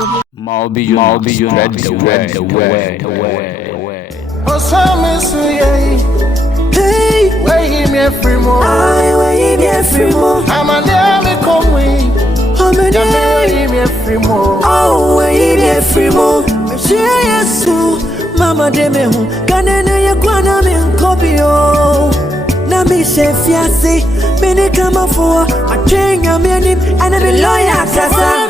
Mawubi Yona, spread the word. Hey, where me a free more? Where me a free more? I'm a damn come way. Where me a free more? Oh, where me a free more? Yes, Mama de me who can ya kwana me nkobio. Na me se fiase, me ne kama for a train ya me nim and a lawyer kasa.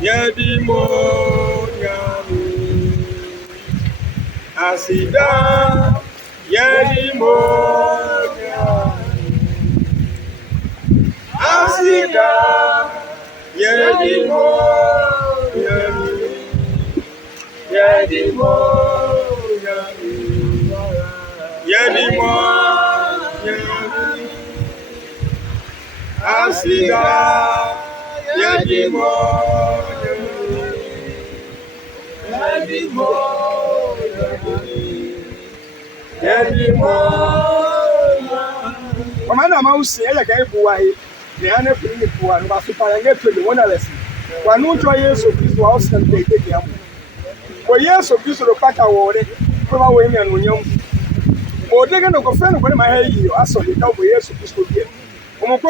Yedi mo nyami asida yedi mo nyami asida yedi mo nyami yedi mo nyami yedi mo nyami asida yedi mo Commander Mouse, I like a boy. The other thing is one was to find a to the one lesson. One no choice of this house and take it. For years of this, the pack awarded from our women when young. Or they're going to go friend of my head, I saw the double years of this to get. What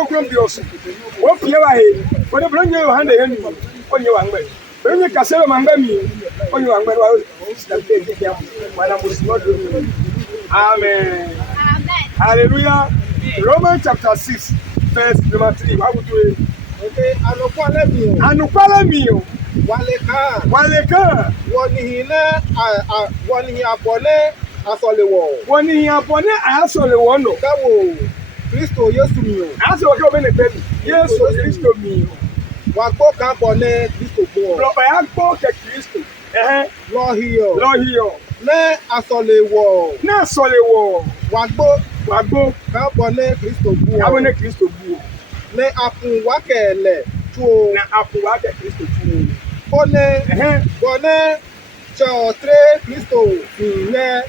year I hate, for the bring your hand on your angle. Bring your castle among me on your angle. When I was not doing. Amen. Hallelujah. Romans chapter 6, verse number 3. How would you do it? Okay, Anukwala mio. Waleka. Wani abone asolewo. Wani abone asolewo no. Kawo. Kristo Yesu mio. Aso ke obene temi. Yesu Kristo mio. Wagbo kan bone Kristo bo. Lo ba agbo ke Kristo. Lo hiyo. Ne asolewo. Wagbo kan bone Kristo bo. Abone Kristo bo. Ne apun wakele tuo. Na apun wake Kristo tuo. Bone chotre Kristo ne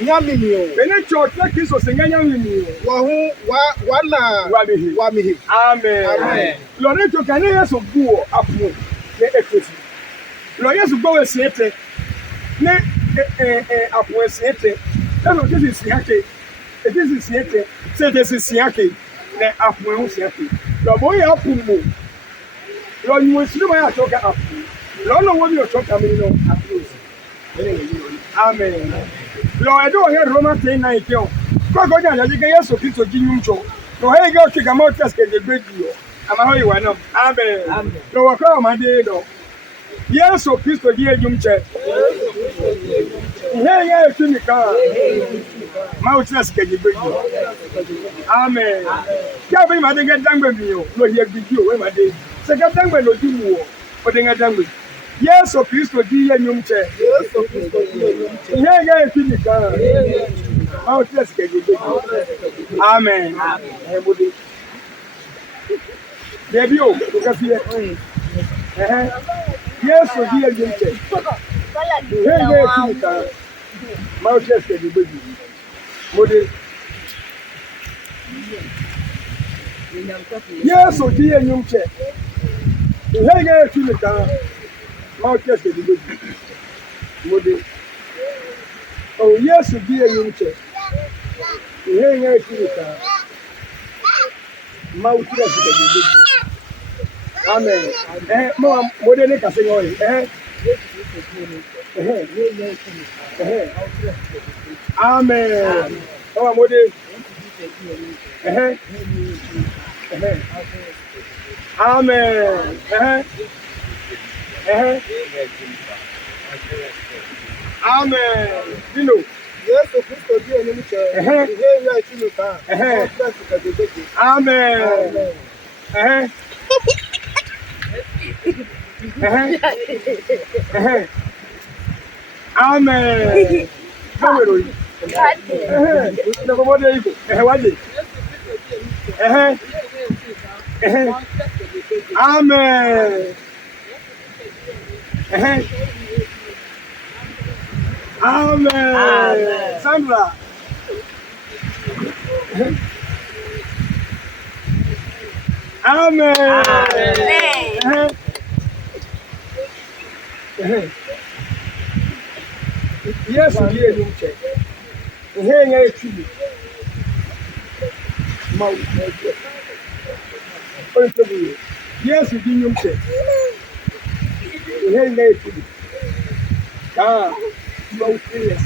Nyamimio. Bene chotre Kristo senga nyamimio. Wamihi. Amen. Lore to kane Yesu buo apu ne ekesi. Lo Yesu gbo siete. Ne apu siete. Eno kesi siake. Ekesi siete. Sete siake. Ne apu siete. Lo boy apu mo. Lo nyu silu ma ya choka apu. Lo no wo bi o choka mi no apu. Amen. Lord, I don't hear Roman 10:9. Go down, you get Yesu Kristo jinyumcho. No hey go kick amount test get the break you. I'm how you want. Amen. No wa come and do. Yesu Kristo jinyumche. Hey, tunika. Mount test get the break you. Amen. Ya be ma dey get dangbe mi o. No hear video we ma dey. Se get dangbe no dimu o. O dey get dangbe. Yesu Kristo jinyumche. Yeah, tunika. How just get you? Amen. Baby, oh, look at here. Yes, so here you say. How just get you? Mode. Yes, so here you say. Hey, tunika. How just get you? Mode. Oh, yes, dear Yunche. Here, tunika. Amen. Mom, what did they say? Amen. Oh, what did Amen. Amen. You know. Yes, so Kristo di enu che. Ihe ya chi luka. Amen. Amen. Báwo ló yìí? No, como de ibo. Wá dé. Amen. Amen. Sandra. Amen. Yes, we hear you check. Here you are. Yes, we do you check. Here you are. Ah, no serious.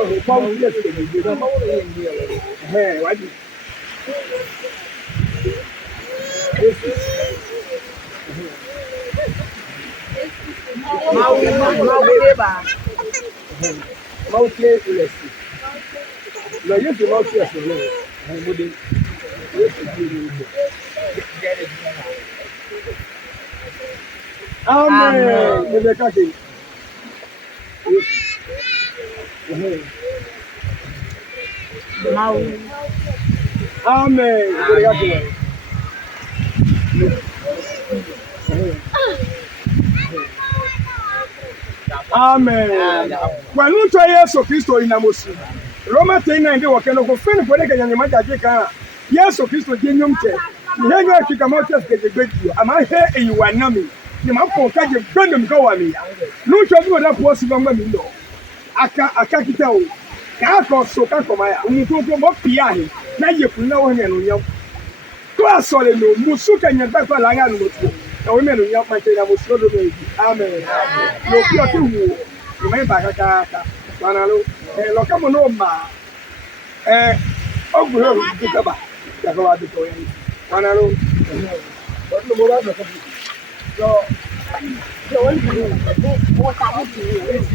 Oh, yes, hey, what is Amen. When you try yes of Christ in Amosu, Roma 10:9 they can go friend for the Yamaka Jaka. Yes of Christ Genium Che. You hear you kick a motor get the great you. Am I here and you are nami? The man for catch a random go on me. No trouble that was from me. Aka kitao. Ka so ka koma ya. Umuto mo pia ni. Na ye kuna wo hia no nyam. To asole no musuka nya ba kwa la ya no to. Na wo me no nyam ma tena musuka do me. Amen. No pia tu wo. You may back ka. Manalo. Lo kamo no ma. Oguro bi ka ba. Ya ko wa bi to yan. Manalo. But no more than so the one thing what happened to you is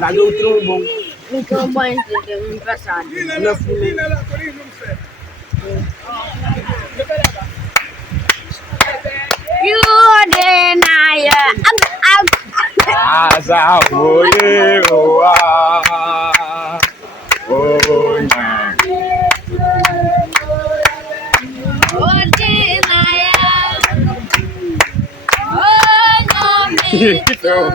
La do outro bom. Então, bom, não passar. You deny it. As I would, oh, yeah. Oh, deny it. Oh, no, me too.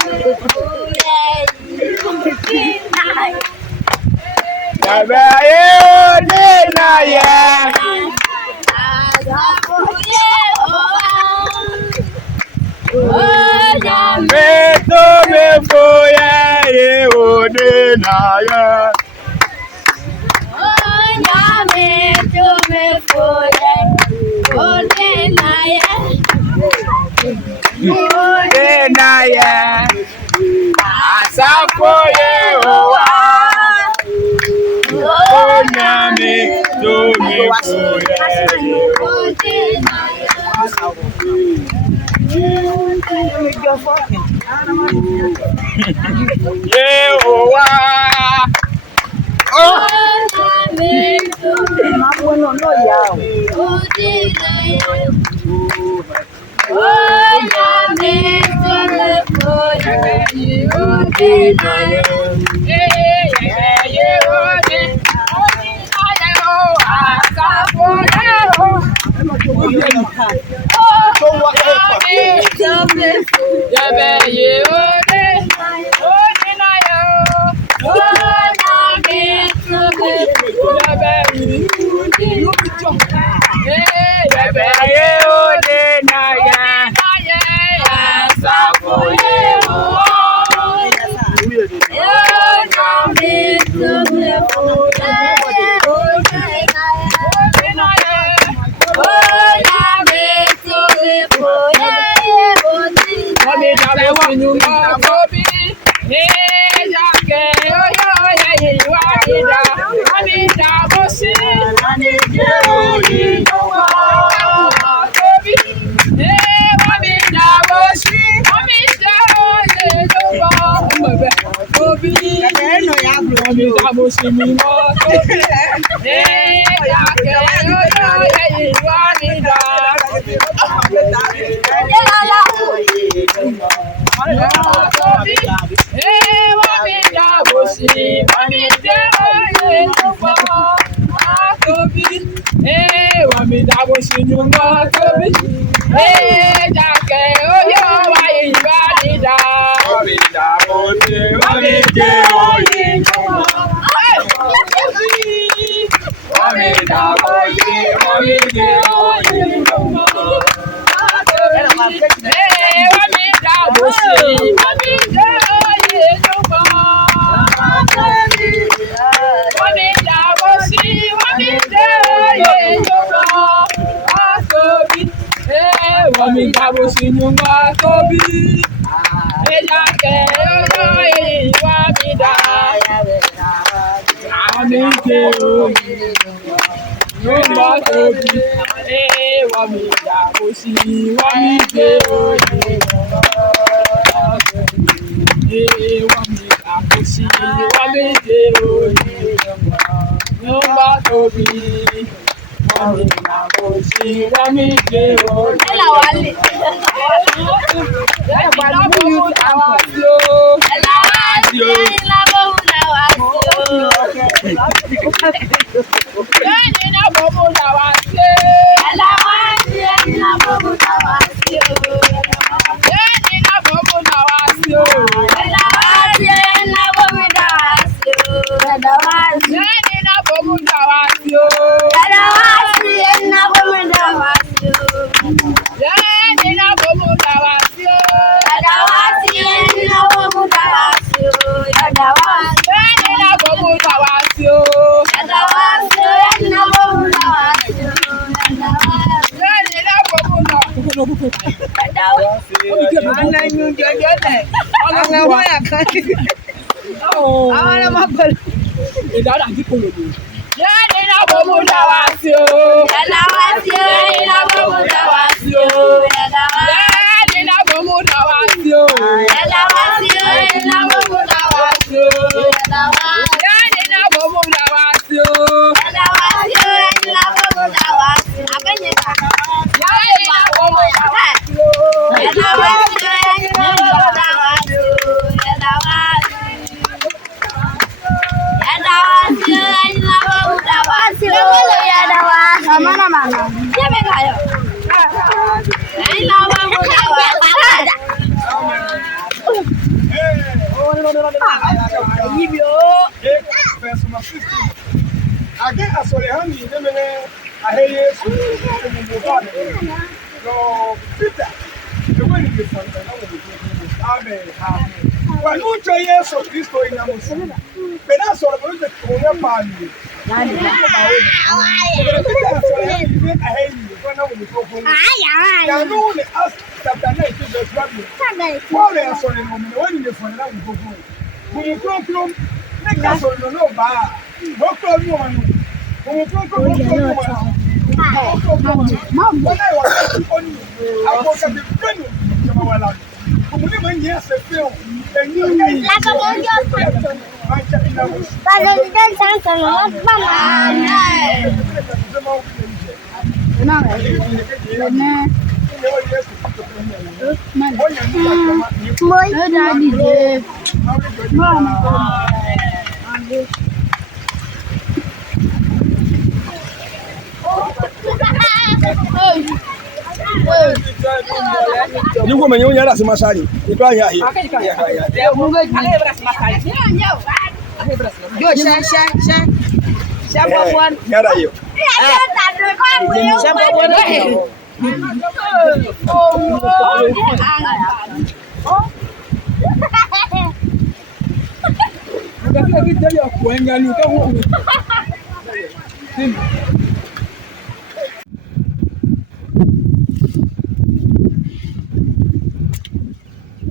You woman, you are a massage. You try here.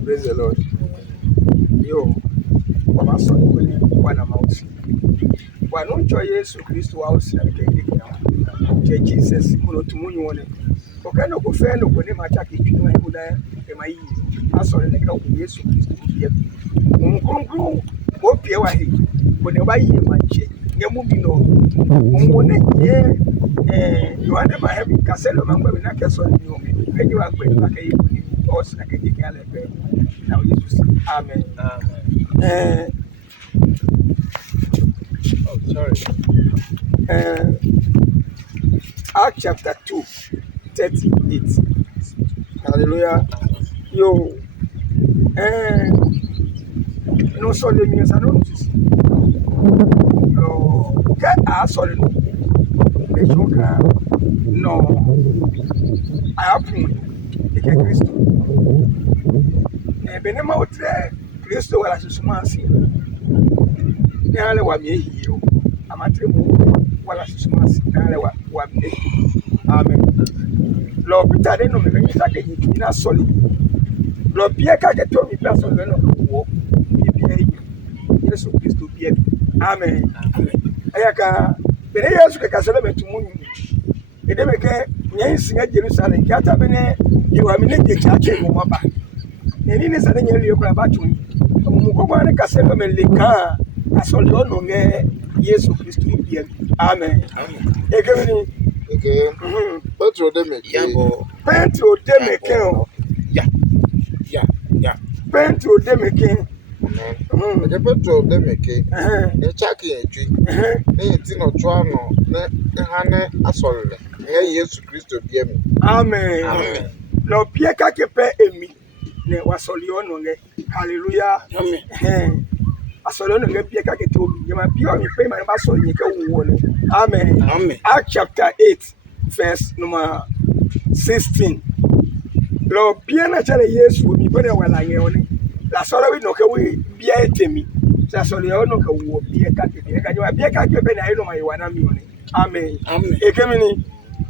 Praise the Lord. Yo, my son, one mouse. Why don't you use Christ house and Jesus? Monotumuni. Okay, no go fair, no go never check it. You know, I saw the couple of years. What Pierre? when you buy him much, you move no. You are never having Cassello, and when I can solve you, and you are going like a horse like a gallop. Now you see, amen. Oh, sorry. Acts chapter 2, 38. Hallelujah. Yo, no solid means I don't see. No, get our solid. No, I have to get Christo. Benema out there, Christo, while I should see. Now, what me here? I'm at the while I should see. Now, what me? Amen. Lord, Peter, they know me when you start getting in a solid. Lord, Pierre, can get to me, person, when I walk. Yes, Christo, Pierre. Amen. Ayaka, the years we can celebrate to moon. It never get Yansing at Jerusalem, Catabene, you are minute charging Mumaba. And in a sudden year, about you. Mukobana Cassandra Leka, I saw you no me, yes, Christo, Pierre. Amen. Again, Petro Demek. Petro Demek. Yeah. Petro Demek. The Petro Demek. The Chaki tree. Tino Chuano, Hane Asol. Yes, Christo Biem. Amen. No Pierre Cakepe Emi. Ne wasoliono nge. Hallelujah. Amen. Asoliono nge Pierre Caketo. You might be on your payment about so you can. Amen. Acts chapter 8, verse number 16. Lord, Pierre Nachale yes will be better when I own. La sorrow no can we be a temi. Sasoliono can walk be a caket. Can you be a caket? I know my one. Amen. Amen.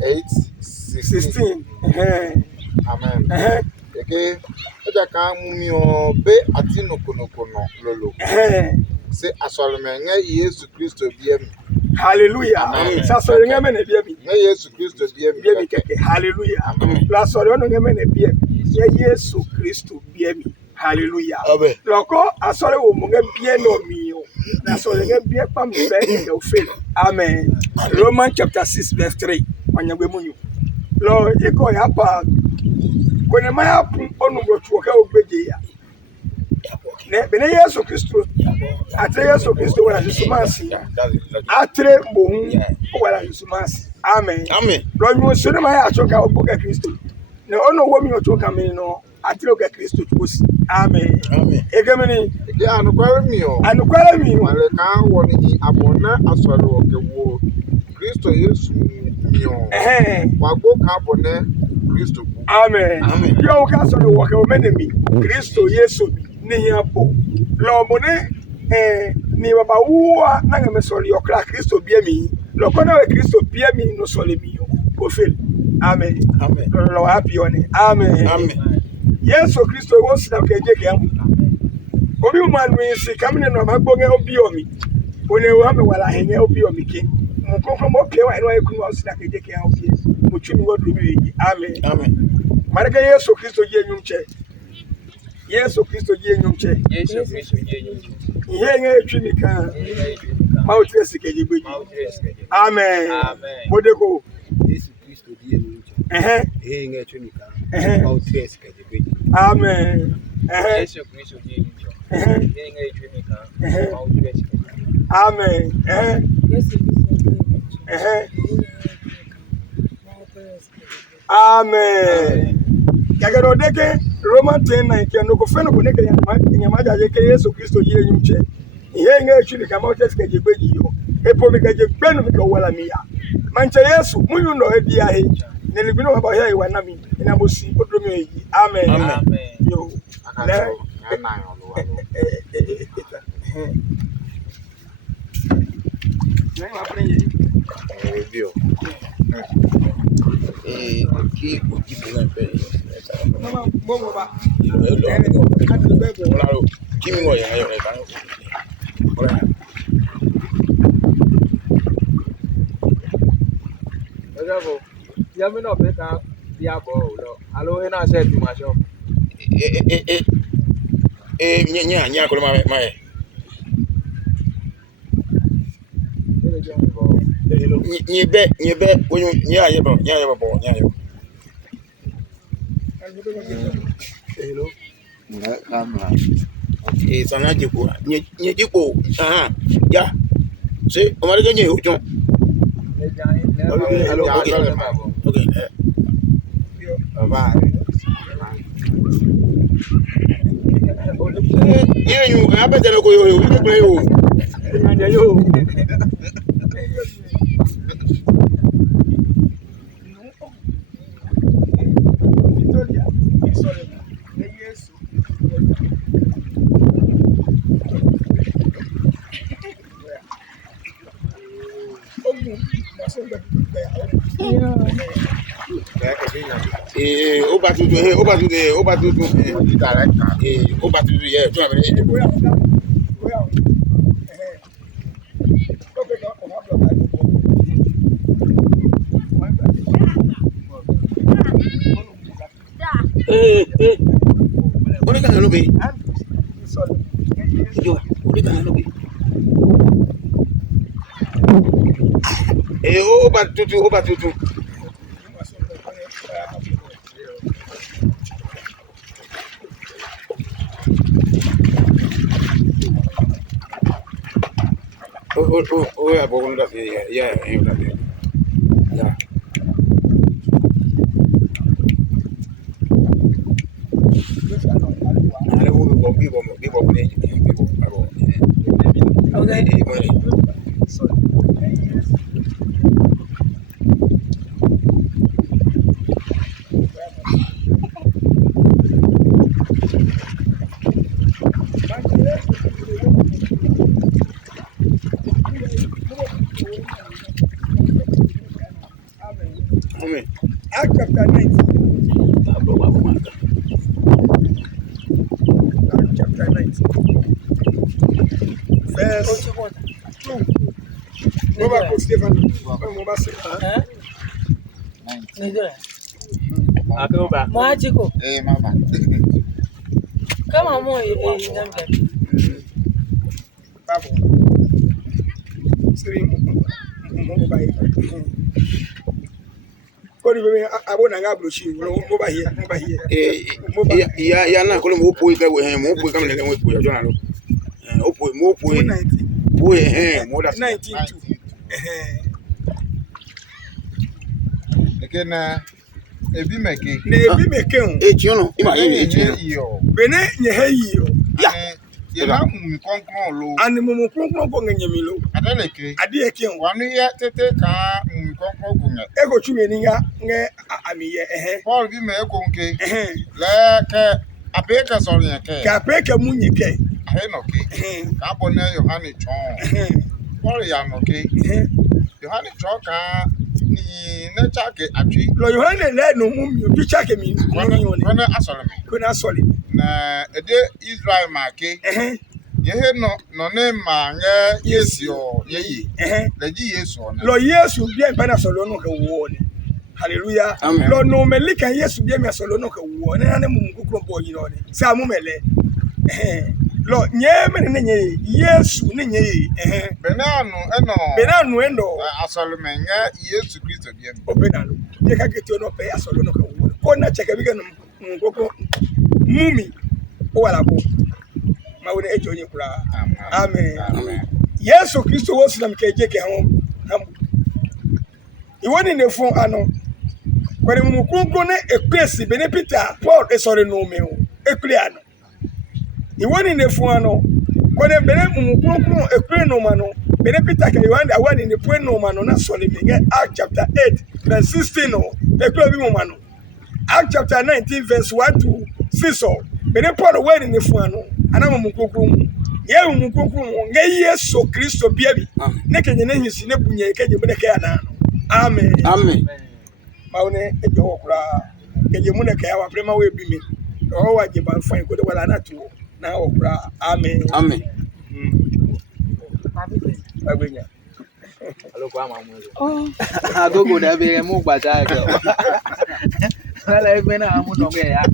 8:16. Amen. Okay. Eja kan mumi o be atino kono lolo. Say asolome nge Yesu Kristo biem. Hallelujah. Sasori nge me ne biem. Nge Yesu Kristo biem keke. Hallelujah. La sori ono nge me ne biem. Ye Yesu Kristo biem. Hallelujah. Loko asori wo mo nge biem no mi o. La sori nge biem pa mi be ke o fail. Amen. Romans chapter 6 verse 3. Wanyagbe munyu. Lord, iko ya pa when am I up on go to work out bedia? Bene Yesu Kristo. Atre Yesu Kristo wala Yesu Atre bohun wala Yesu masi. Amen. Lord, you should my achoka oboka Kristo. Na ono wo mi ochoka me no atre oka Kristo tukosi. Amen. Egemeni ege anukwara mi o. Wale kan woni abona asori okewo. Kristo Yesu mi o. Wago ka abona Kristo. Amen. Yo ka so wo ka o menemi. Kristo Yesu ni yabo. Lo mo ne ni baba wo na ga me sori okra Kristo bia mi. Lo ko na we Kristo bia mi no sori mi o. Ko fel. Amen. Lo happy one. Amen. Yesu Kristo wo sina ka je ke am. Obi man we si kamne no magboge obi omi. One wo ha me wala henye obi omi ke. Mukoko mo ke wa eno ekunu wo sina ka je ke am obi. Muchumi wo dumi yi. Amen. Maraka Yesu Kristo je nyumche. Yesu Kristo je nyumche. Ihe nge etwimi kan. Ma o tres ke je gbeji. Amen. Modeko. Yesu Kristo je nyumche. Ihe nge etwimi kan. Ma o tres ke je gbeji. Amen. Yesu Kristo je nyumche. Ihe nge etwimi kan. Ma o tres ke je gbeji. Amen. Yesu Kristo je Amen. Kagero deke Roman 10:9 no ko feno ko ne ke nyama ja je ke Yesu Kristo je nyumche. Ihe nga etwini ka ma test ke je gbeji yo. Epo mi ke je gbenu mi ko wala mi ya. Manche Yesu munyu no edi ahe. Ne libi no ba ya iwa na mi. Ina mo si odro mi yi. Amen. Yo. Na wa prende. Bio. Ki o ki mo pe. Mama bobo ba. Claro. Ki mi mo ya yo ba. Bravo. Ya me no be ka dia bo lo. Alo he na se tu ma so. Nya ko ma. nyebe when you it's an ajipo nyejipo yeah see o mari ganye ojo okay you abete lo ko yo pe yo Oh, yeah, but that, yeah. Act chapter 19. Act chapter 19. Verse 2. Go back to Stephen. Mwachiko. Mama. Kama mo yeah, na kolo mo poi ka we mo poi ka me le mo poi ajo na lo mo poi mo da 19 Again, ebi meke. Na ebi meke ho. Echi no, ima ye echi yo. Bene nye heyi yo. Ya. Ye na konkron lo. Ani mumu konkron ko nganyemi lo. Adeleke. Adeke ho. Wanu ye tete ka konkron ko nge. Ego chumi ni nga nge amiye Paul bi me ko nke. Le ke apeka so yen ke. Ka apeka munye ke. Ahe no ke. Ka bona Yohane chon. Paul ya no ke. Yohane chon ka ni na chake atwi. Lo Yohane le no mumi obi chake mi. Kona asole me. Kona asole. Na ede Israel ma ke. Yehe no ne ma nge Yesu yeyi. Leji Yesu na. Lo Yesu bia bana solo no ke wo ni. Hallelujah. Lo no melika Yesu bia me solo no ke wo. Na na mu kokro bo yin no ni. Sa mu mele. Lo nyeme ne nye Yesu ne nye benanu eno asole menga Yesu Kristo bia obenanu ye ka keto no pe asolo no ka wo ko na cheke bi ganu ngoko mumi o wala bo ma wona ejo nyi kura amen Yesu Kristo wo sinam ke je ke ho iwoni ne fun ano kwere mu kunko ne ekwesi bene Peter Paul esore no me o ekure ano iwoni ne fun ano kwere bene mu kunko ekure no ma no bene Peter ke Yohane awani ne pwe no ma no na sole me nge Act chapter 8 verse 16 no ekure bi mu ma no Act chapter 19 verse 1 to 6 o bene Paul wani ne fun ano ana mu kunko ye mu kunko nge Yesu Kristo bia bi ne kenye ne hisi ne bunye kenye mu ne ke ana no amen maune ejo okura kenye mu ne ke ya wa prema we bi mi o wa je ban fan ko de wala na tu na okura amen agbenya alo kwa mamu agogo da be mu gba ja ke wala egbe na amu no ge ya